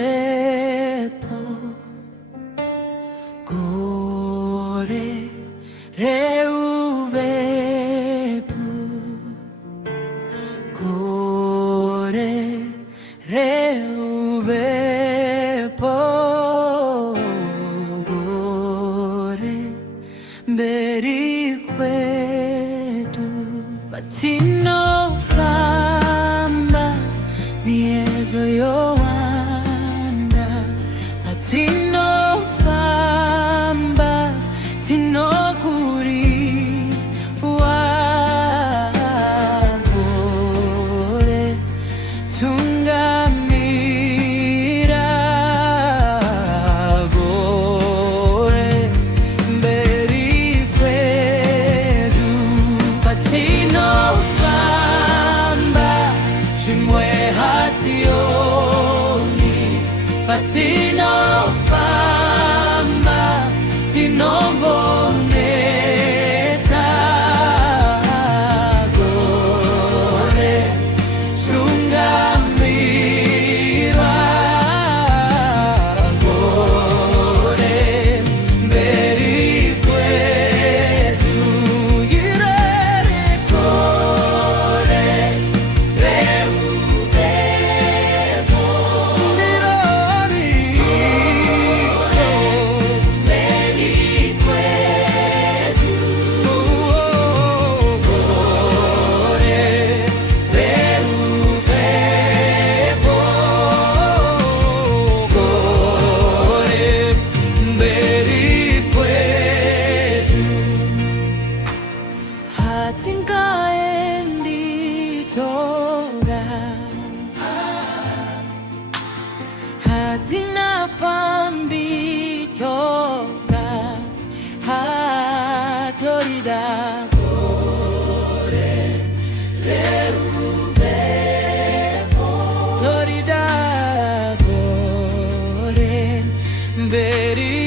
Reubepo Gore Reubepo Gore Reubepo Gore Berikwetu Batino famba Miezo yoanda Latino famba Tino kuri Wagore Tungamira Gore Berikwedu Batino famba Shimwe hationi Patino famba Tino boneta Gore Tungamira Gore Berikwedu Yirere Gore Reubepo Nirori Berikwedu Gore Reubepo Gore Berikwedu Hatinkaendi toga Hatina fambi toga Hatorida Gore Reubepo Torida Gore Beri